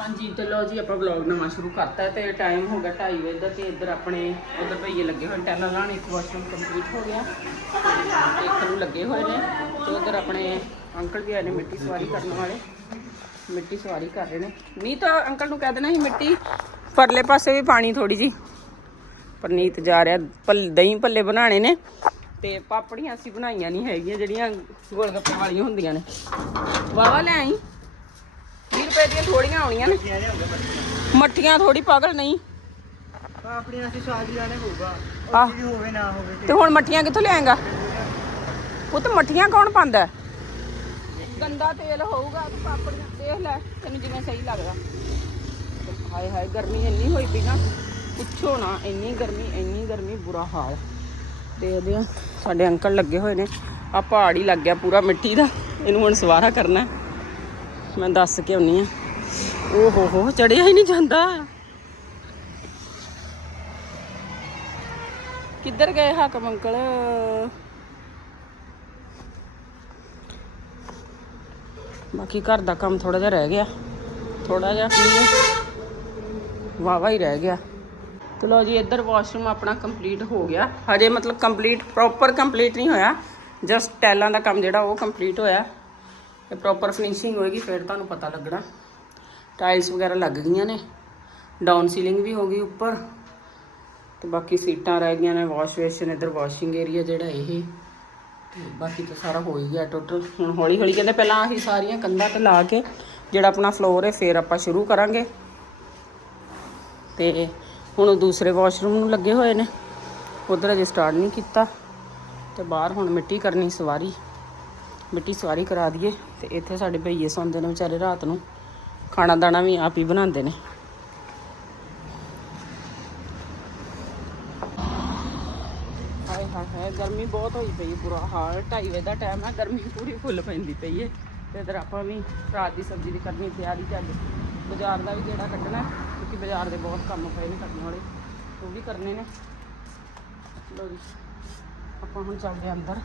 ਹਾਂਜੀ ਤੇ ਲੋ ਜੀ, ਆਪਾਂ ਵਲੌਗ ਨਵਾਂ ਸ਼ੁਰੂ ਕਰਤਾ ਹੈ ਤੇ ਟਾਈਮ ਹੋ ਗਿਆ 2:30 ਵਜੇ ਦਾ ਤੇ ਇੱਧਰ ਆਪਣੇ ਉਧਰ ਭਈਏ ਲੱਗੇ ਹੋਏ ਟੈਲਾਂ ਲਾਣ ਇੱਕ ਵਾਸ਼ਰੂਮ ਕੰਪਲੀਟ ਹੋ ਗਿਆ। ਇੱਕ ਨੂੰ ਲੱਗੇ ਹੋਏ ਨੇ ਤੇ ਉਧਰ ਆਪਣੇ ਅੰਕਲ ਵੀ ਆਏ ਨੇ ਮਿੱਟੀ ਸਵਾਰੀ ਕਰਨ ਵਾਲੇ। ਮਿੱਟੀ ਸਵਾਰੀ ਕਰ ਰਹੇ ਨੇ। ਨਹੀਂ ਤਾਂ ਅੰਕਲ ਨੂੰ ਕਹਿ ਦੇਣਾ ਸੀ ਮਿੱਟੀ, ਪਰਲੇ ਪਾਸੇ ਵੀ ਪਾਣੀ ਥੋੜੀ ਜੀ ਪਰਨੀਤ ਜਾ ਰਿਹਾ ਭੱਲ ਦਹੀਂ ਭੱਲੇ ਬਣਾਣੇ ਨੇ ਤੇ ਪਾਪੜੀਆਂ ਅਸੀਂ ਬਣਾਈਆਂ ਨਹੀਂ ਹੈਗੀਆਂ, ਜਿਹੜੀਆਂ ਗੋਲਗੱਪੇ ਵਾਲੀਆਂ ਹੁੰਦੀਆਂ ਨੇ। ਵਾਵਾ ਲੈ ਆਈ। ਰੁਪਏ ਦੀਆਂ ਥੋੜੀਆਂ ਆਉਣੀਆਂ ਨੇ। ਮੱਠੀਆਂ ਥੋੜੀ ਪਾਗਲ ਨਹੀਂ। ਆਪਣੀ ਅਸੀਂ ਸਵਾਦ ਲੈਣੇ ਹੋਊਗਾ। ਵੀ ਹੋਵੇ ਨਾ ਹੋਵੇ ਤੇ। ਹੁਣ ਮੱਠੀਆਂ ਕਿੱਥੋਂ ਲਿਆਏਗਾ? ਉਹ ਤਾਂ ਮੱਠੀਆਂ ਕੌਣ ਪਾਉਂਦਾ? ਗੰਦਾ ਤੇਲ ਹੋਊਗਾ ਤੇ ਪਾਪੜੀਆਂ ਦੇਖ ਲੈ ਤੈਨੂੰ ਜਿਵੇਂ ਸਹੀ ਲੱਗਦਾ। ਹਾਏ ਹਾਏ ਗਰਮੀ ਇੰਨੀ ਹੋਈ ਪਈ ਨਾ। ਪੁੱਛੋ ਨਾ ਇੰਨੀ ਗਰਮੀ ਇੰਨੀ ਗਰਮੀ ਬੁਰਾ ਹਾਲ। ਦੇਖਦੇ ਆ ਸਾਡੇ ਅੰਕਲ ਲੱਗੇ ਹੋਏ ਨੇ। ਆ ਪਹਾੜ ਹੀ ਲੱਗ ਗਿਆ ਪੂਰਾ ਮਿੱਟੀ ਦਾ। ਇਹਨੂੰ ਹੁਣ ਸਵਾਰਾ ਕਰਨਾ। ਮੈਂ ਦੱਸ ਕੇ ਆਉਣੀ ਆ। ਓ ਹੋ ਹੋ, ਚੜਿਆ ਹੀ ਨਹੀਂ ਜਾਂਦਾ। ਕਿੱਧਰ ਗਏ ਹਾਕਮ ਅੰਕਲ? ਬਾਕੀ ਘਰ ਦਾ ਕੰਮ ਥੋੜਾ ਜਿਹਾ ਰਹਿ ਗਿਆ। ਥੋੜਾ ਜਿਹਾ ਕੀ ਵਾਵਾ ਹੀ ਰਹਿ ਗਿਆ। ਤੇ ਲੋ ਜੀ, ਇੱਧਰ ਵਾਸ਼ਰੂਮ ਆਪਣਾ ਕੰਪਲੀਟ ਹੋ ਗਿਆ। ਹਜੇ ਮਤਲਬ ਕੰਪਲੀਟ ਪ੍ਰੋਪਰ ਕੰਪਲੀਟ ਨਹੀਂ ਹੋਇਆ। ਜਸਟ ਟੈਲਾਂ ਦਾ ਕੰਮ ਜਿਹੜਾ ਉਹ ਕੰਪਲੀਟ ਹੋਇਆ। ਇਹ ਪ੍ਰੋਪਰ ਫਿਨਿਸ਼ਿੰਗ ਹੋਏਗੀ, ਫਿਰ ਤੁਹਾਨੂੰ ਪਤਾ ਲੱਗਣਾ। ਟਾਈਲਸ ਵਗੈਰਾ ਲੱਗ ਗਈਆਂ ਨੇ। ਡਾਊਨ ਸੀਲਿੰਗ ਵੀ ਹੋ ਗਈ ਉੱਪਰ। ਤੇ ਬਾਕੀ ਸੀਟਾਂ ਰਹਿ ਗਈਆਂ ਨੇ ਵਾਸ਼ ਬੇਸਿਨ ਇੱਧਰ ਵਾਸ਼ਿੰਗ ਏਰੀਆ ਜਿਹੜਾ ਇਹ। ਤੇ ਬਾਕੀ ਤਾਂ ਸਾਰਾ ਹੋ ਹੀ ਗਿਆ ਟੋਟਲ ਹੁਣ ਹੌਲੀ ਹੌਲੀ ਕਹਿੰਦੇ ਪਹਿਲਾਂ ਅਸੀਂ ਸਾਰੀਆਂ ਕੰਧਾਂ ਤੇ ਲਾ ਕੇ, ਜਿਹੜਾ ਆਪਣਾ ਫਲੋਰ ਹੈ, ਫਿਰ ਆਪਾਂ ਸ਼ੁਰੂ ਕਰਾਂਗੇ। ਤੇ ਹੁਣ ਦੂਸਰੇ ਵਾਸ਼ਰੂਮ ਨੂੰ ਲੱਗੇ ਹੋਏ ਨੇ। ਉਧਰ ਅਜੇ ਸਟਾਰਟ ਨਹੀਂ ਕੀਤਾ। ਤੇ ਬਾਹਰ ਹੁਣ ਮਿੱਟੀ ਕਰਨੀ ਸਵਾਰੀ। ਮਿੱਟੀ ਸਵਾਰੀ ਕਰਾ ਦਈਏ ਤੇ ਇੱਥੇ ਸਾਡੇ ਭਈਏ ਸੌਂਦੇ ਨੇ ਵਿਚਾਰੇ ਰਾਤ ਨੂੰ। ਖਾਣਾ ਦਾਣਾ ਵੀ ਆਪ ਹੀ ਬਣਾਉਂਦੇ ਨੇ। ਹਾਏ ਹਾਏ ਹਾਏ ਗਰਮੀ ਬਹੁਤ ਹੋਈ ਪਈ ਹੈ, ਬੁਰਾ ਹਾਲ 2:30 ਵਜੇ ਦਾ ਟਾਈਮ ਹੈ ਗਰਮੀ ਪੂਰੀ ਫੁੱਲ ਪੈਂਦੀ ਪਈ ਹੈ ਤੇ ਇਧਰ ਆਪਾਂ ਵੀ ਰਾਤ ਦੀ ਸਬਜ਼ੀ ਦੀ ਕਰਨੀ ਤਿਆਰੀ ਚੱਲ ਬਾਜ਼ਾਰ ਦਾ ਵੀ ਕਿਹੜਾ ਕੱਢਣਾ ਕਿਉਂਕਿ ਬਾਜ਼ਾਰ ਦੇ ਬਹੁਤ ਕੰਮ ਪਏ ਨੇ ਕਰਨ ਵਾਲੇ ਉਹ ਵੀ ਕਰਨੇ ਨੇ। ਲੋ ਜੀ ਆਪਾਂ ਹੁਣ ਚੱਲਦੇ ਹਾਂ ਅੰਦਰ।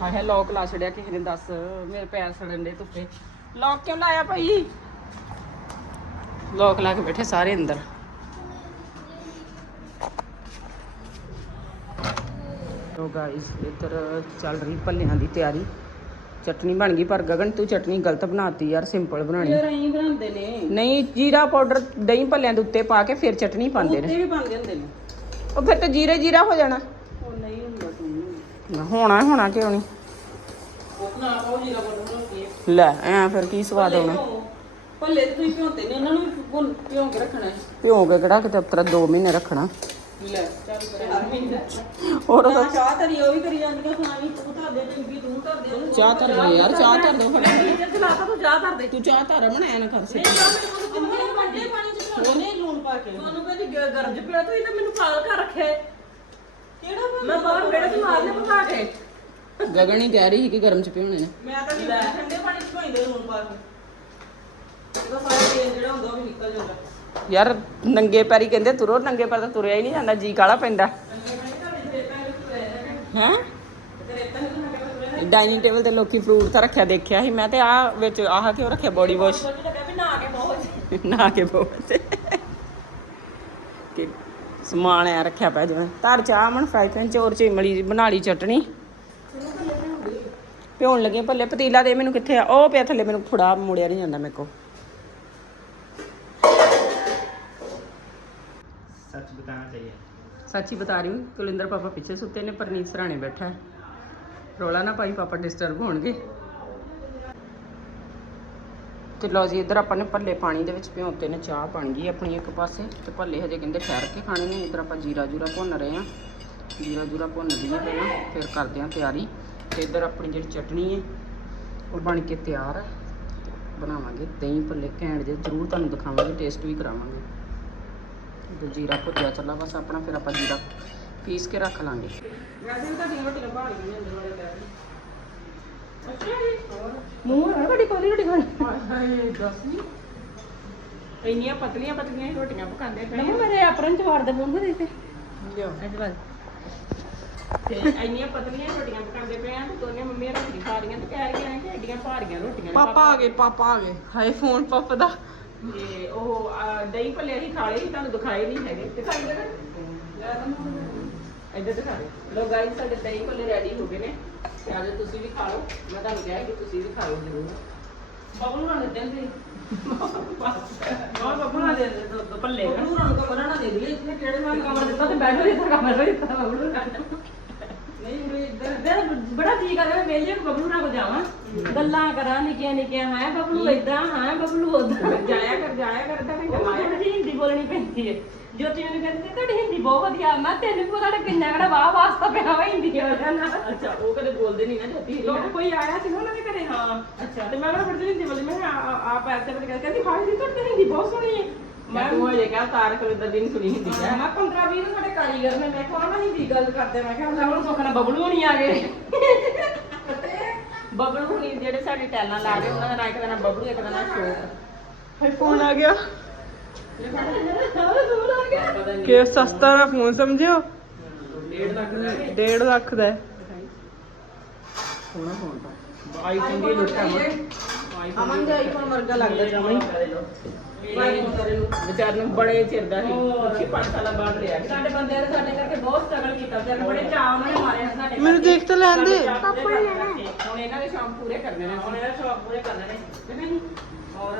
ਹਾਏ ਹਾਏ ਲੋਕ ਲਾ ਛੜਿਆ ਕਿਸੇ ਨੇ ਦੱਸ ਮੇਰੇ ਪੈਰ ਸੜਨ ਦੇ ਧੁੱਪੇ। ਲੋਕ ਕਿਉਂ ਲਾਇਆ ਭਾਈ? ਲੋਕ ਲਾ ਕੇ ਬੈਠੇ ਸਾਰੇ ਅੰਦਰ। ਤੋ ਗਾਇਸ ਇੱਧਰ ਚੱਲ ਰਹੀ ਭੱਲਿਆਂ ਦੀ ਤਿਆਰੀ। ਚਟਨੀ ਬਣ ਗਈ ਪਰ ਗਗਨ ਤੂੰ ਚਟਨੀ ਗਲਤ ਬਣਾਤੀ ਯਾਰ ਸਿੰਪਲ ਬਣਾਣੀ ਰਹੀ ਬਣਾਉਂਦੇ ਨੇ। ਨਹੀਂ ਜੀਰਾ ਪਾਊਡਰ ਦਹੀਂ ਭੱਲਿਆਂ ਦੇ ਉੱਤੇ ਪਾ ਕੇ ਫਿਰ ਚਟਨੀ ਪਾਉਂਦੇ ਨੇ। ਉੱਤੇ ਵੀ ਬਣਦੇ ਹੁੰਦੇ ਨੇ। ਉਹ ਫਿਰ ਤਾਂ ਜੀਰੇ ਜੀਰਾ ਹੋ ਜਾਣਾ। ਹੋਣਾ ਹੋਣਾ ਕਿਉਂ ਨਹੀਂ? ਲੈ ਐ ਫਿਰ ਕੀ ਸਵਾਦ ਆਉਣਾ? ਭੱਲੇ ਤੇ ਤੁਸੀਂ ਭਿਉਂਦੇ ਨੇ ਉਹਨਾਂ ਨੂੰ ਵੀ ਭੁੰਨ ਭਿਉਂ ਕੇ ਰੱਖਣਾ ਹੈ। ਭਿਉਂ ਕੇ ਕਿਹੜਾ ਕਿਤੇ ਉਤਰਾ 2 ਮਹੀਨੇ ਰੱਖਣਾ? ਲੈ ਚੱਲ ਕਰੇ ਹੋਰ ਨਾ ਚਾਹ ਤਰੀ ਉਹ ਵੀ ਕਰੀ ਜਾਂਦੀਆਂ ਸੁਣਾ ਵੀ ਤੂੰ ਧਰ ਦੇ ਪਿੰਕੀ ਤੂੰ ਧਰ ਦੇ। ਉਹਨੂੰ ਚਾਹ ਧਰ ਦੇ ਯਾਰ ਚਾਹ ਧਰ ਦੋ ਫੜਾ ਜੇ ਚਲਾਤਾ ਤੂੰ ਚਾਹ ਧਰ ਦੇ। ਤੂੰ ਚਾਹ ਧਰ ਬਣਾਇਆ ਨਾ ਕਰ ਸੀ ਨਹੀਂ ਚਾਹ ਮੈਨੂੰ ਕਿੰਨੇ ਵੱਡੇ ਪਾਣੀ ਚ ਬਣਾਉਣੇ ਲੂਣ ਪਾ ਕੇ। ਤੁਹਾਨੂੰ ਕਹਿੰਦੀ ਗ- ਗਰਮ ਚ ਪਿਆ ਤੂੰ ਇਹ ਤਾਂ ਮੈਨੂੰ ਪਾਲ ਕਰ ਰੱਖਿਆ ਹੈ। ਕਿਹੜਾ ਮੈਂ ਬਾਹਰ ਬੇੜੇ ਚ ਮਾਰਨੇ ਪਕਾ ਕੇ ਗਗਨ ਹੀ ਕਹਿ ਰਹੀ ਸੀ ਕਿ ਗਰਮ ਚ ਭਿਉਣੇ ਨੇ। ਮੈਂ ਤਾਂ ਨਹੀਂ ਠੰਡੇ ਪਾਣੀ ਚ ਧੋਈਂਦੇ ਲੂਣ ਪਾ ਕੇ। ਉਹਦਾ ਸਾਰਾ ਤੇਲ ਜਿਹੜਾ ਹੁੰਦਾ ਉਹ ਵੀ ਨਿਕਲ ਜਾਂਦਾ। ਯਾਰ ਨੰਗੇ ਪੈਰੀ ਕਹਿੰਦੇ ਤੁਰੋ ਨੰਗੇ ਪੈਰ ਤਾਂ ਤੁਰਿਆ ਹੀ ਨਹੀਂ ਜਾਂਦਾ ਜੀ ਕਾਲਾ ਪੈਂਦਾ। ਹੈ? ਡਾਈਨਿੰਗ ਟੇਬਲ ਤੇ ਲੋਕੀ ਫਰੂਟ ਤਾਂ ਰੱਖਿਆ ਦੇਖਿਆ ਸੀ। ਮੈਂ ਤੇ ਆ ਵਿੱਚ ਆਹ ਕਿਉਂ ਰੱਖਿਆ? ਬੋਡੀ ਵਾਸ਼ ਵੀ ਕੇ ਬਹੁਤ। ਨਾ ਕੇ ਬਹੁਤ। ਕਿ ਸਮਾਨ ਆ ਰੱਖਿਆ ਪਿਆ ਜਿਵੇਂ। ਧਰ ਚਾਹ ਮਨ ਫਰਾਈ ਪੈਨ ਚ ਔਰ ਚ ਇਮਲੀ ਦੀ ਬਣਾ ਲਈ ਚਟਣੀ। ਭਿਉਣ ਲੱਗੇ ਭੱਲੇ ਪਤੀਲਾ ਦੇ ਮੈਨੂੰ ਕਿੱਥੇ ਆ? ਉਹ ਪਿਆ ਥੱਲੇ ਮੈਨੂੰ ਫੜਾ ਮੁੜਿਆ ਨਹੀਂ ਜਾਂਦਾ ਮੇਰੇ ਕੋ ਸੱਚ ਚਾਹੀਏ। ਸੱਚ ਬਤਾ ਰਹੀ ਹੂੰ। ਕੁਲਿੰਦਰ ਪਾਪਾ ਪਿੱਛੇ ਸੁੱਤੇ ਨੇ ਪਰਨੀਤ ਸਰਾਣੇ ਬੈਠਾ ਹੈ। ਰੋਲਾ ਨਾ ਪਾਈ ਪਾਪਾ ਡਿਸਟਰਬ ਹੋਣਗੇ। ਤੇ ਲਓ ਜੀ, ਇੱਧਰ ਆਪਾਂ ਨੇ ਭੱਲੇ ਪਾਣੀ ਦੇ ਵਿੱਚ ਭਿਉਂਤੇ ਨੇ ਚਾਹ ਬਣ ਗਈ ਆਪਣੀ ਇੱਕ ਪਾਸੇ। ਤੇ ਭੱਲੇ ਹਜੇ ਕਹਿੰਦੇ ਠਹਿਰ ਕੇ ਖਾਣੇ ਨੇ, ਇੱਧਰ ਆਪਾਂ ਜੀਰਾ ਜੂਰਾ ਭੁੰਨ ਰਹੇ ਆ ਜੀਰਾ ਜੂਰਾ ਭੁੰਨ ਦਈਏ ਪਹਿਲਾਂ, ਫਿਰ ਕਰਦੇ ਆ ਤਿਆਰੀ। ਤੇ ਇੱਧਰ ਆਪਣੀ ਜਿਹੜੀ ਚਟਣੀ ਹੈ, ਉਹ ਬਣ ਕੇ ਤਿਆਰ ਹੈ। ਬਣਾਵਾਂਗੇ ਦਹੀਂ ਭੱਲੇ ਘੈਂਟ ਜੇ ਜ਼ਰੂਰ ਤੁਹਾਨੂੰ ਦਿਖਾਵਾਂਗੇ ਟੇਸਟ ਵੀ ਕਰਾਵਾਂਗੇ। ਤੇ ਜੀਰਾ ਭੁੱਜਿਆ ਚੱਲਾ ਬਸ ਆਪਣਾ, ਫਿਰ ਆਪਾਂ ਜੀਰਾ ਪੀਸ ਕੇ ਰੱਖ ਲਾਂਗੇ। ਵੈਸੇ ਵੀ ਤੁਹਾਡੀਆਂ ਰੋਟੀਆਂ ਬਣ ਅੰਦਰ ਵਾਲੇ ਬੈਠ ਮੂੰਹ ਹੈ ਬੜੀ ਕੋਲੀ ਰੋਟੀ ਖਾਣੀ ਹਾਏ ਦੱਸ ਨਹੀਂ ਇੰਨੀਆਂ ਪਤਲੀਆਂ ਪਤਲੀਆਂ ਹੀ ਰੋਟੀਆਂ ਪਕਾਉਂਦੇ ਪਏ ਨਹੀਂ ਮੇਰੇ ਆਪਰਨ ਚ ਵਾਰ ਦੇ ਬੋਂਗੇ ਦੇ ਤੇ। ਲਿਓ ਅੱਜ ਬਾਅਦ ਤੇ ਇੰਨੀਆਂ ਪਤਲੀਆਂ ਰੋਟੀਆਂ ਪਕਾਉਂਦੇ ਪਏ ਆ ਤੇ ਦੋਨੇ ਮੰਮੀਆਂ ਰੋਟੀ ਖਾ ਰਹੀਆਂ ਤੇ ਕਹਿ ਰਹੀਆਂ ਨੇ ਕਿ ਐਡੀਆਂ ਭਾਰੀਆਂ ਰੋਟੀਆਂ ਨੇ ਪਾਪਾ। ਆ ਗਏ ਪਾਪਾ ਆ ਗਏ। ਹਾਏ ਫੋਨ ਪਾਪਾ ਦਾ। ਤੇ ਉਹ ਆ, ਦਹੀਂ ਭੱਲੇ ਅਸੀਂ ਖਾ ਲਏ ਸੀ ਤੁਹਾਨੂੰ ਦਿਖਾਏ ਨਹੀਂ ਹੈਗੇ। ਦਿਖਾਈ ਦੇ ਇੱਧਰ ਦਿਖਾ ਦੇ। ਲੋ ਗਾਈਸ ਸਾਡੇ ਦਹੀਂ ਭੱਲੇ ਰੈਡੀ ਹੋ ਗਏ ਨੇ। ਤੇ ਅੱਜ ਤੁਸੀਂ ਵੀ ਖਾ ਲਓ। ਮੈਂ ਤੁਹਾਨੂੰ ਕਿਹਾ ਕਿ ਤੁਸੀਂ ਵੀ ਖਾ ਲਓ ਜ਼ਰੂਰ। ਬਬਲੂ ਨਾਲ ਦੇ ਦੇ ਹੋਰ ਬੱਬੂ ਨਾਲ ਦੇ ਦੇ ਦੋ ਦੋ ਭੱਲੇ। ਬਬਲੂ ਨਾਲ ਕਮਰਾ ਨਾ ਦੇ ਦਈਏ ਇੱਥੇ ਕਿਹੜੇ ਨਾਲ ਕਮਰ ਦਿੱਤਾ? ਤੇ ਬੈਠੋ ਇੱਥੇ ਕਮਰ ਦਿੱਤਾ ਬੱਬੂ ਨਾਲ ਨਹੀਂ ਉਹ ਇੱਧਰ। ਮੇਰਾ ਬੜਾ ਜੀ ਕਰਦਾ ਮੈਂ ਵੇਲੇ ਬੱਬਲੂ ਨਾਲ ਕੋ ਜਾਵਾਂ ਗੱਲਾਂ ਕਰਾਂ ਨਿੱਕੀਆਂ ਨਿੱਕੀਆਂ। ਹਾਂ ਬੱਬਲੂ ਇਦਾਂ ਹਾਂ ਬੱਬਲੂ ਉਦਾਂ। ਜਾਇਆ ਕਰ ਜਾਇਆ ਕਰ ਤਾਂ ਉਹ ਥੋੜੀ ਹਿੰਦੀ ਬੋਲਣੀ ਪੈਂਦੀ ਹੈ ਜੋਤੀ ਮੈਨੂੰ ਕਹਿੰਦੀ ਤੁਹਾਡੀ ਹਿੰਦੀ ਬਹੁਤ ਵਧੀਆ ਮੈਂ ਤੈਨੂੰ ਪਤਾ ਤੁਹਾਡਾ ਕਿੰਨਾ ਕਿਹੜਾ ਵਾਹ ਵਾਸਤਾ ਪਿਆ ਵਾ ਹਿੰਦੀ ਵਾਲਿਆਂ ਨਾਲ। ਅੱਛਾ ਉਹ ਕਦੇ ਬੋਲਦੇ ਨਹੀਂ ਨਾ ਜੋਤੀ ਲੋਕ ਕੋਈ ਆਇਆ ਸੀ ਨਾ ਉਹਨਾਂ ਦੇ ਘਰੇ ਹਾਂ। ਅੱਛਾ। ਤੇ ਮੈਂ ਉਹਨਾਂ ਬੜੀ ਹਿੰਦੀ ਬੋਲੀ ਮੈਂ ਆਪ ਐਸੇ ਬਣ ਕੇ ਕਹਿੰਦੀ ਹਾਂ ਜੀ ਤੁਹਾਡੀ ਹਿੰਦੀ ਬਹੁਤ ਸੋਹਣੀ ਹੈ। ਮੈਂ ਤੂੰ ਹਜੇ ਕਿਹਾ ਤਾਰਕ ਵਿਦਰ ਦੀ ਨਹੀਂ ਸੁਣੀ ਹਿੰਦੀ ਮੈਂ ਮੈਂ 15 20 ਨੂੰ ਸਾਡੇ ਕਾਰੀਗਰ ਨੇ ਮੈਂ ਕਿਹਾ ਨਾ ਹਿੰਦੀ ਗੱਲ ਕਰਦੇ ਮੈਂ ਕਿਹਾ ਉਹਨਾਂ ਨੂੰ ਸੁਖਣਾ ਬਬਲੂ ਹੋਣੀ ਆ ਗਏ। ਬਬਲੂ ਹੁਣੀ ਜਿਹੜੇ ਸਾਡੇ ਟੈਲਾਂ ਲਾ ਰਹੇ ਉਹਨਾਂ ਦਾ ਨਾਂ ਇੱਕ ਦਾ ਨਾਮ ਬਬਲੂ ਇੱਕ ਦਾ ਨਾਮ ਸ਼ੋਕ ਫਿਰ ਫੋਨ ਆ ਗਿਆ। ਕਿ ਸਸਤਾ ਨਾ ਫੋਨ ਸਮਝਿਓ 1.5 ਲੱਖ ਦਾ ਹੈ 1.5 ਲੱਖ ਦਾ ਹੈ ਸੋਹਣਾ ਫੋਨ ਤਾਂ ਆਈਫੋਨ ਦੀ ਲੁੱਟ ਹੈ ਅਮਨ ਦਾ ਆਈਫੋਨ ਵਰਗਾ ਲੱਗਦਾ ਜਮਾਂ ਹੀ। ਵਿਚਾਰ ਨੂੰ ਬੜੇ ਚਿਰ ਦਾ ਸੀ ਕਿ 5 ਸਾਲਾਂ ਬਾਅਦ ਰਿਹਾ ਸਾਡੇ ਬੰਦਿਆਂ ਨੇ ਸਾਡੇ ਕਰਕੇ ਬਹੁਤ ਸਟਰਗਲ ਕੀਤਾ ਵਿਚਾਰੇ ਬੜੇ ਚਾਅ ਉਹਨਾਂ ਨੇ ਮਾਰੇ ਨੇ ਸਾਡੇ ਮੈਨੂੰ ਦੇਖ ਤਾਂ ਦੇ ਪਾਪਾ ਲੈਣਾ ਹੁਣ ਇਹਨਾਂ ਦੇ ਸ਼ੌਂਕ ਪੂਰੇ ਕਰਨੇ ਨੇ ਹੁਣ ਇਹਦਾ ਸ਼ੌਕ ਪੂਰੇ ਕਰਨੇ ਨੀ? ਔਰ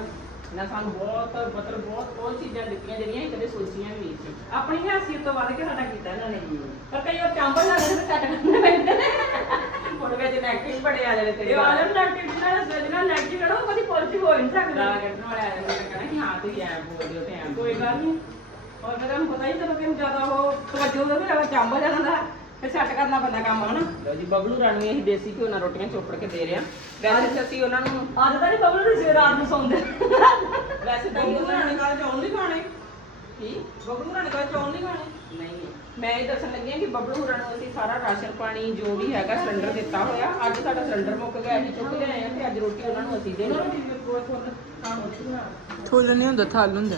ਨਾ ਸਾਨੂੰ ਬਹੁਤ ਮਤਲਬ ਬਹੁਤ ਬਹੁਤ ਚੀਜ਼ਾਂ ਦਿੱਤੀਆਂ ਜਿਹੜੀਆਂ ਅਸੀਂ ਕਦੇ ਸੋਚੀਆਂ ਵੀ ਨਹੀਂ ਸੀ। ਆਪਣੀ ਹੈਸੀਅਤ ਤੋਂ ਵੱਧ ਕੇ ਸਾਡਾ ਕੀਤਾ ਇਹਨਾਂ ਨੇ। ਪਰ ਕਈ ਵਾਰ ਚਾਂਬਲ ਜਾਂਦੇ ਨੇ ਸੈੱਟ ਕਰਨੇ ਪੈਂਦੇ ਨੇ। ਹੁਣ ਵਿੱਚ ਨੈਗੇਟਿਵ ਬੜੇ ਆ ਜਾਣੇ ਤੇਰੇ ਇਹ ਆਲਮ ਨੈਗੇਟਿਵ ਨਾਲ ਸਜਣਾ ਨੈਗੇਟਿਵ ਕਰੋ ਕਦੀ ਪੋਜ਼ਿਟਿਵ ਹੋ ਨਹੀਂ ਸਕਦਾ। ਕੱਢਣ ਵਾਲੇ ਆ ਜਾਣੇ ਨੇ ਕਹਿਣਾ ਕਿ ਹਾਂ ਤੁਸੀਂ ਐਂ ਬੋਲਦੇ ਹੋ ਤੇ ਐਂ ਕੋਈ ਗੱਲ ਨਹੀਂ। ਔਰ ਫਿਰ ਤੁਹਾਨੂੰ ਪਤਾ ਹੀ ਜਦੋਂ ਕਿ ਜ਼ਿਆਦਾ ਉਹ ਤਵੱਜੋ ਦੇ ਅਗਰ ਚਾਂਬਲ ਜਾਂਦਾ ਫਿਰ ਸੈੱਟ ਕਰਨਾ ਪੈਂਦਾ ਕੰਮ ਹਨਾ? ਲਓ ਜੀ ਬਬਲੂ ਰਾਣੂ ਅਸੀਂ ਦੇਸੀ ਘਿਓ ਨਾਲ ਰੋਟੀਆਂ ਚੋਪੜ ਕੇ ਦੇ ਰਹੇ ਹਾਂ। ਵੈਸੇ ਤਾਂ ਅਸੀਂ ਉਹਨਾਂ ਨੂੰ ਅੱਜ ਤਾਂ ਨਹੀਂ ਬਬਲੂ ਨੂੰ ਸਵੇਰ ਰਾਤ ਨੂੰ ਸੌਂਦੇ। ਵੈਸੇ ਤਾਂ ਅਸੀਂ ਉਹਨਾਂ ਨੂੰ ਕੱਲ ਚੌਲ ਨਹੀਂ ਖਾਣੇ। ਕੀ? ਬਬਲੂ ਨਾਲ ਕੱਲ ਚੌਲ ਨਹੀਂ ਖਾਣੇ। ਨਹੀਂ। ਮੈਂ ਇਹ ਦੱਸਣ ਲੱਗੀ ਹਾਂ ਕਿ ਬਬਲੂ ਹੋਰਾਂ ਨੂੰ ਅਸੀਂ ਸਾਰਾ ਰਾਸ਼ਨ ਪਾਣੀ ਜੋ ਵੀ ਹੈਗਾ ਸਿਲੰਡਰ ਦਿੱਤਾ ਹੋਇਆ ਅੱਜ ਸਾਡਾ ਸਿਲੰਡਰ ਮੁੱਕ ਗਿਆ ਅਸੀਂ ਚੁੱਕ ਲਿਆਏ ਹਾਂ ਤੇ ਅੱਜ ਰੋਟੀ ਉਹਨਾਂ ਨੂੰ ਅਸੀਂ ਦੇਣੀ ਥੋਲ ਨਹੀਂ ਹੁੰਦਾ ਥਲ ਹੁੰਦਾ।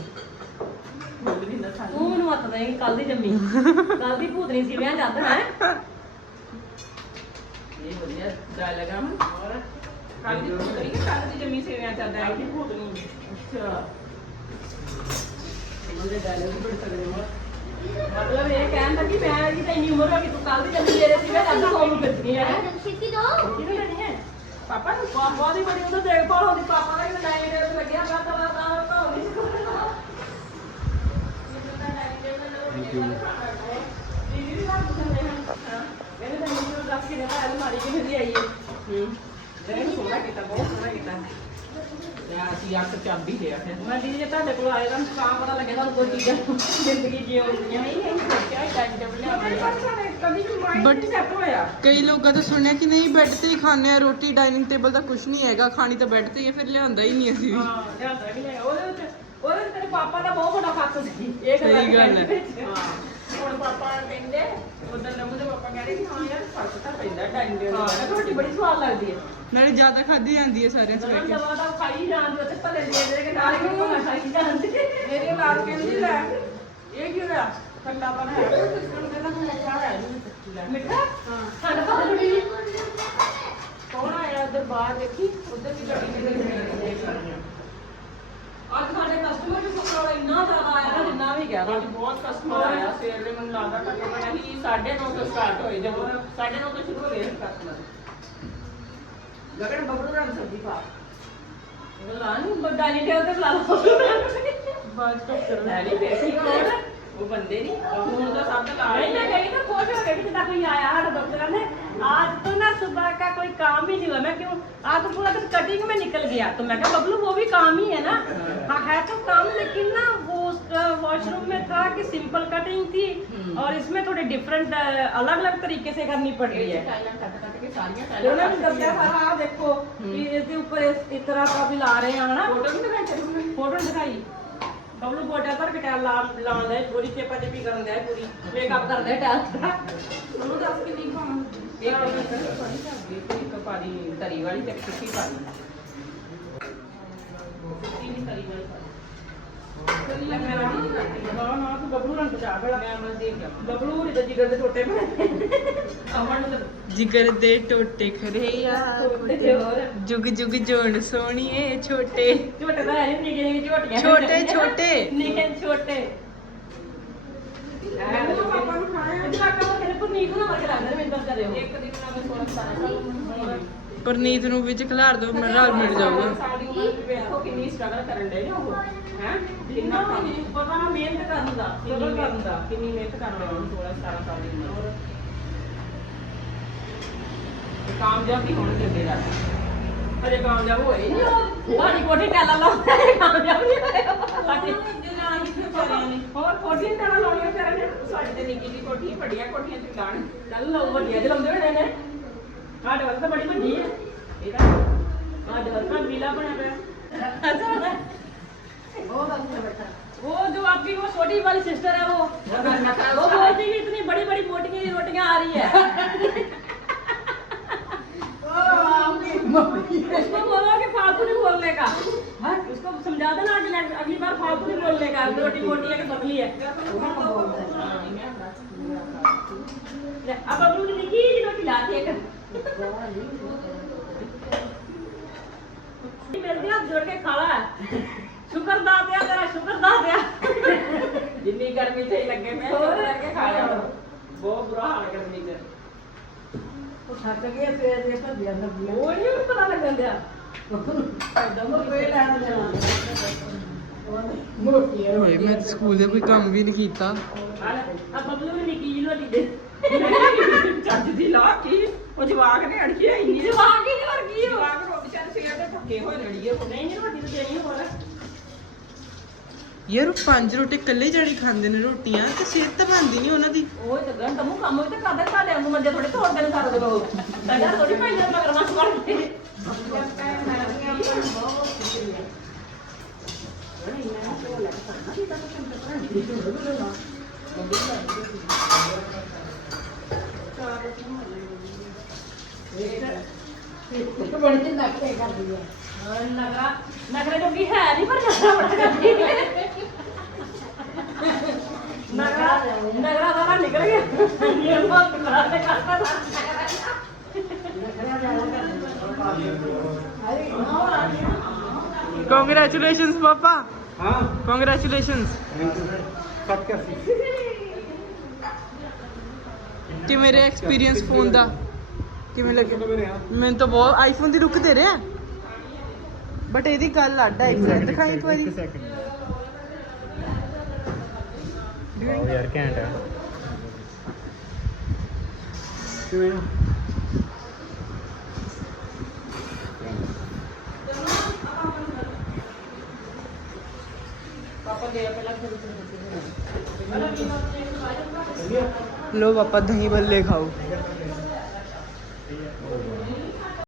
ਤੂੰ ਮੈਨੂੰ ਹੱਥ ਦੇਂਗੀ ਕੱਲ ਦੀ ਜੰਮੀ। ਕੱਲ ਦੀ ਭੂਤਨੀ ਸੀ ਵਿਆਹ ਜਾਂਦਾ ਹੈ ਇਹ ਵਧੀਆ ਡਾਇਲੌਗ ਆ। ਹੁਣ ਕੱਲ ਦੀ ਪੁੱਤਰੀ ਕਿ ਕੱਲ ਦੀ ਜੰਮੀ ਸੇਵਿਆਂ ਚੱਲਦਾ ਹੈ ਕਿ ਭੂਤਨੀ ਅੱਛਾ। ਉਹਦੇ ਡਾਇਲੌਗ ਬੜੇ ਤਗੜੇ ਮਾ ਮਤਲਬ ਇਹ ਕਹਿਣ ਦਾ ਕਿ ਮੈਂ ਜੀ ਤਾਂ ਇੰਨੀ ਉਮਰ ਹੋ ਗਈ ਤੂੰ ਕੱਲ ਦੀ ਜੰਮੀ ਮੇਰੇ ਸੀ ਮੈਂ ਅੱਜ ਸੌ ਨੂੰ ਫਿਰਦੀ ਹੈ ਛੇਤੀ ਦੋ ਕਿਹਨੂੰ ਲੈਣੀ ਹੈ? ਪਾਪਾ ਨੂੰ? ਪਾਪਾ ਦੀ ਬੜੀ ਉਹਦਾ ਦੇਖਭਾਲ ਹੁੰਦੀ ਪਾਪਾ ਦਾ ਵੀ ਲਾਈਨ ਦੇ ਲੱਗਿਆ ਮੈਂ ਤਾਂ ਮੈਂ ਤਾਂ ਤਾਂ ਤਾਂ ਕਿਵੇਂ ਹੈ ਹੂੰ ਜਿਹੜਾ ਸੋਹਣਾ ਕੀਤਾ ਬਹੁਤ ਸੋਹਣਾ ਕੀਤਾ ਯਾ ਅਸੀਂ ਆਖ ਚਾਬੀ ਲਿਆ ਫਿਰ। ਮੈਂ ਦੀਦੀ ਜੇ ਤੁਹਾਡੇ ਕੋਲ ਆਏ ਤਾਂ ਤਾਂ ਪਤਾ ਲੱਗਿਆ ਤੁਹਾਨੂੰ ਕੋਈ ਚੀਜ਼ਾਂ ਜ਼ਿੰਦਗੀ ਜਿਉਣੀ ਨਹੀਂ ਨਹੀਂ ਸੋਚਿਆ ਟਾਈਮ ਟੇਬਲ ਲਿਆ ਕਦੀ ਵੀ ਮਾਈਂਡ But- ਨਹੀਂ ਸੈੱਟ ਹੋਇਆ। ਕਈ ਲੋਕਾਂ ਤੋਂ ਸੁਣਿਆ ਕਿ ਨਹੀਂ ਬੈੱਡ ਤੇ ਹੀ ਖਾਂਦੇ ਆ ਰੋਟੀ ਡਾਈਨਿੰਗ ਟੇਬਲ ਦਾ ਕੁਝ ਨਹੀਂ ਹੈਗਾ। ਖਾਣੀ ਤਾਂ ਬੈੱਡ ਤੇ ਹੀ ਹੈ ਫਿਰ ਲਿਆਂਦਾ ਹੀ ਨਹੀਂ ਅਸੀਂ ਹਾਂ ਲਿਆਂਦਾ ਕਿ ਨਹੀਂ ਉਹਦੇ ਵਿੱਚ ਉਹਦੇ ਤੇਰੇ ਪਾਪਾ ਦਾ ਬਹੁਤ ਵੱਡਾ ਹੱਥ ਸੀ। ਇਹ ਗੱਲ ਸਹੀ ਗੱਲ ਹੈ। ਹਾਂ। ਹੁਣ ਪਾਪਾ ਕਹਿੰਦੇ ਉਦੋਂ ਨਮੂ ਦੇ ਪਾਪਾ ਕਹਿੰਦੇ ਕਿ ਹਾਂ ਯਾਰ ਫ਼ਰਕ ਤਾਂ ਪੈਂਦਾ ਟਾਈਮ ਦੇ ਹਾਂ। ਰੋਟੀ ਬੜੀ ਸਵਾਦ ਲੱਗਦੀ ਹੈ। ਨਾਲੇ ਜ਼ਿਆਦਾ ਖਾਧੀ ਜਾਂਦੀ ਹੈ ਸਾਰਿਆਂ ਚ ਜਦੋਂ ਬੈਠ ਕੇ। ਦਵਾ ਦਾ ਖਾਈ ਜਾਂਦੇ ਉੱਥੇ ਭਲੇ ਦੇ ਦੇ ਕੇ ਨਾਲ ਹੀ ਭਲਾ ਖਾਈ ਜਾਂਦੇ। ਮੇਰੀ ਔਲਾਦ ਕਹਿੰਦੀ ਲੈ ਇਹ ਕੀ ਹੋਇਆ? ਖੱਟਾ ਪਨ ਹੈ। ਸਿਸਟਮ ਕਹਿੰਦਾ ਹੁਣ ਅੱਛਾ ਹੈ ਨਹੀਂ ਮਿੱਠਾ? ਹਾਂ। ਸਾਡਾ ਨਹੀਂ ਕੌਣ ਆਇਆ ਉਧਰ ਬਾਹਰ ਦੇਖੀ? ਉਧਰ ਵੀ ਗੱਡੀ ਅੱਜ ਸਾਡੇ ਕਸਟਮਰ ਵੀ ਫਸਾ ਇੰਨਾ ਜ਼ਿਆਦਾ ਆਇਆ ਨਾ ਜਿੰਨਾ ਵੀ ਗਿਆ ਅੱਜ ਬਹੁਤ ਕਸਟਮਰ ਆਇਆ ਸਵੇਰ ਦੇ ਮੈਨੂੰ ਲੱਗਦਾ ਘੱਟੋ ਘੱਟ ਅਸੀਂ 9:30 ਤੋਂ ਸਟਾਰਟ ਹੋਏ ਜਦੋਂ 9:30 ਤੋਂ ਸ਼ੁਰੂ ਹੋਏ ਕਸਟਮਰ ਗਗਨ ਬੱਬੂ ਰਾਂ ਸਬਜ਼ੀ ਪਾ। ਲਾਨ ਬੱਡਾ ਨਹੀਂ ਟੇਲ ਤੇ ਲਾ ਲਓ। ਬਾਅਦ ਚ ਕਰਨਾ ਨਹੀਂ ਬੇਸੀ ਕੋਣ ਉਹ ਬੰਦੇ ਨਹੀਂ ਹੁਣ ਤਾਂ ਸਭ ਤੋਂ ਲਾ ਨਹੀਂ ਮੈਂ ਕਹੀ ਤਾਂ ਖੁਸ਼ ਹੋ ਗਈ ਕਿ ਤਾਂ ਕੋਈ ਆਇਆ ਸਾਡਾ ਬੱਬੂ ਰਾਂ ਨੇ। आज तो ना सुबह का कोई काम ही नहीं हुआ मैं क्यों आज तो पूरा दिन कटिंग में निकल गया तो मैं कहा बबलू वो भी काम ही है ना हाँ है तो काम लेकिन ना वो वॉशरूम में था कि सिंपल कटिंग थी और इसमें थोड़ी डिफरेंट अलग अलग तरीके से करनी पड़ रही है ਟਾਈਲਾਂ ਕੱਟ ਕੱਟ ਕੇ ਸਾਰੀਆਂ जो ਟਾਈਲਾਂ ना दसिया सारा आ देखो कि इसके ऊपर इस, इस तरह का भी ला रहे हैं ना ਫੋਟੋ ਵੀ ਦਿਖਾਈ ਤੈਨੂੰ ਫੋਟੋ ਨੀ ਦਿਖਾਈ ਬਬਲੂ ਬੋਟਾ ਪਰ ਕਟਾ ਲਾ ਲਾਉਂਦਾ ਹੈ ਪੂਰੀ ਚੇਪਾ ਚੇਪੀ ਕਰਨ ਦਾ ਪੂਰੀ ਮੇਕਅਪ ਕਰਦਾ ਹੈ ਟੈਲ ਦਾ ਉਹਨੂੰ ਦੱਸ ਕਿੰਨੀ ਪਾਉਂ ਇੱਕ ਤਰੀ ਵਾਲੀ ਤੇ ਤਰੀ ਵਾਲੀ ਨਾ ਨਾ ਤੂੰ ਰੰਗ ਚਾਹ ਬੜਾ ਮੈਂ ਗਿਆ ਜਿਗਰ ਦੇ ਟੋਟੇ ਬਣੇ। ਅਮਨ ਨੂੰ ਤਾਂ ਜਿਗਰ ਦੇ ਟੋਟੇ ਖਰੇ ਯਾਰ ਜੁਗ ਜੁਗ ਜੋਣ ਸੋਹਣੀਏ ਛੋਟੇ। ਝੋਟੇ ਤਾਂ ਹੈ ਨਹੀਂ ਨਿੱਕੇ ਨਿੱਕੇ ਝੋਟੀਆਂ। ਛੋਟੇ ਛੋਟੇ। ਨਿੱਕੇ ਛੋਟੇ। ਪਾਪਾ ਨੂੰ ਖਾਇਆ ਪੁਨੀਤ ਲੱਗਦਾ ਕਰਿਓ। ਇੱਕ ਦਿਨ ਨਾਲ 16 ਸਾਲ ਪਰਨੀਤ ਨੂੰ ਵਿੱਚ ਖਿਲਾਰ ਦੋ ਮੈਂ ਰਲ ਮਿਲ ਜਾਊਗਾ। ਸਾਡੀ ਉਮਰ ਵੀ ਵੇਖੋ ਕਿੰਨੀ ਸਟਰਗਲ ਕਰਨ ਦੇ ਨੇ ਉਹ ਹੈ? ਕਿੰਨਾ ਕੰਮ। ਪਤਾ ਮਿਹਨਤ ਕਰਨ ਦਾ ਸਟਰਗਲ ਕਰਨ ਦਾ। ਕਿੰਨੀ ਮਿਹਨਤ ਕਰਦੇ ਨੇ 16 17 ਸਾਲ ਦੀ ਉਮਰ। ਤੇ ਕਾਮਯਾਬ ਵੀ ਹੋਣਗੇ ਮੇਰਾ ਅਜੇ ਕਾਮਯਾਬ ਹੋਏ ਹੀ ਨਹੀਂ ਉਹ ਤੁਹਾਡੀ ਕੋਠੀ ਟੈਲਾ ਲਾਉਂਦਾ ਕਾਮਯਾਬ ਨਹੀਂ ਹੋਇਆ ਸਾਡੀ ਹੋਰ ਕੋਠੀਆਂ ਤਾਂ ਲਾਉਣੀਆਂ ਫਿਰ ਨੇ ਸਾਡੀ ਤੇ ਨਿੱਕੀ ਜੀ ਕੋਠੀ ਹੈ, ਵੱਡੀਆਂ ਕੋਠੀਆਂ ਤੇ ਲਾਣ ਚੱਲ ਲਓ ਵੱਡੀਆਂ ਚ ਲਾਉਂਦੇ ਹੋਣੇ ਨੇ ਸਾਡੇ ਵੱਲ ਤਾਂ ਬੜੀ ਵੱਡੀ ਹੈ ਇਹਦਾ ਅੱਜ ਵਰਕਾ ਮੀਲਾ ਬਣਿਆ ਪਿਆ वो जो आपकी वो छोटी वाली सिस्टर है वो वो बोलती कि इतनी बड़ी बड़ी मोटी रोटियां आ रही है उसको बोलो कि फालतू नहीं बोलने का। हाँ? उसको समझा दो ना अगली अगली बार फालतू नहीं बोलने का। रोटी मोटी है कि पतली है। अब अब लोग देखिए ये रोटी लाती है। मिलती है जोड़ के खाला है। शुक्र दा दिया तेरा शुक्र दा दिया जितनी गर्मी थे लगे मैं करके खा रहा हूँ बहुत बुरा हाल गर्मी से। ਉਹ ਥੱਕ ਗਿਆ ਫੇਰ ਦੇ ਭੱਜਿਆ ਨਾ ਉਹ ਨਹੀਂ ਪਤਾ ਲੱਗਣ ਦਿਆ। ਦਮ ਕੋਈ ਲੈਣ ਦੇਣਾ ਮੋਟੀ ਹੈ ਹੋਏ ਮੈਂ ਸਕੂਲ ਦੇ ਕੋਈ ਕੰਮ ਵੀ ਨਹੀਂ ਕੀਤਾ। ਆ ਬਬਲੂ ਨੇ ਨਿੱਕੀ ਜਿਹੀ ਰੋਟੀ ਦੇ। ਚੱਜ ਦੀ ਲਾ ਕੀ ਉਹ ਜਵਾਕ ਨੇ ਅੜਕੀ ਇੰਨੀ। ਜਵਾਕ ਹੀ ਵਰਗੀ ਜਵਾਕ ਰੋਟੀ ਚਾਰ ਸਵੇਰ ਦੇ ਪੱਕੇ ਹੋਏ ਲੜੀਏ ਨਹੀਂ ਨਹੀਂ ਰੋਟੀ ਤਾਂ ਦੇਣੀ ਹੋਰ। ਯਾਰ ਉਹ ਪੰਜ ਰੋਟੀ ਇਕੱਲੇ ਜਾਣੀ ਖਾਂਦੇ ਨੇ ਰੋਟੀਆਂ ਤੇ ਸਿਹਤ ਤਾਂ ਬਣਦੀ ਨਹੀਂ ਉਹਨਾਂ ਦੀ। ਉਹ ਤਾਂ ਗੰਦ ਮੂੰਹ ਕੰਮ ਵੀ ਤਾਂ ਕਰਦਾ ਸਾਡੇ ਵਾਂਗੂ ਮੰਜੇ ਥੋੜੇ ਤੋੜਦੇ ਨੇ ਸਾਰਾ ਦਿਨ ਉਹ। ਸਾਡਾ ਥੋੜੀ ਭਾਈ ਦਾ ਮਗਰ ਮਸ ਵੜ ਕੇ ਨਗਰਾ ਨਗਰੇ ਜੋਗੀ ਹੈ ਨਹੀਂ ਪਰ ਨਗਰਾ ਬੜਾ ਕਰਦੀ ਨਗਰਾ ਨਗਰਾ ਸਾਰਾ ਨਿਕਲ ਗਿਆ Congratulations, Papa. हाँ Congratulations. ਸੱਤ ਕਿਆ ਸੀ ਕਿਵੇਂ ਰਿਹਾ ਐਕਸਪੀਰੀਅੰਸ ਫੋਨ ਦਾ ਕਿਵੇਂ ਲੱਗਿਆ ਮੇਰੇ ਹਾਂ ਮੈਨੂੰ ਤਾਂ ਬਹੁਤ ਆਈਫੋਨ ਦੀ ਲੁੱਕ ਦੇ ਰਿਹਾ ਬਟ ਇਹਦੀ ਗੱਲ ਅੱਡ ਹੈ ਇੱਕ second, ਦਿਖਾਈ ਇੱਕ ਇੱਕ ਵਾਰੀ second। ਵਾਓ ਯਾਰ ਘੈਂਟ ਆ ਪਾਪਾ ਦੇ ਪਹਿਲਾਂ ਫਿਰ ਲੋ ਪਾਪਾ ਦਹੀਂ ਬੱਲੇ ਖਾਓ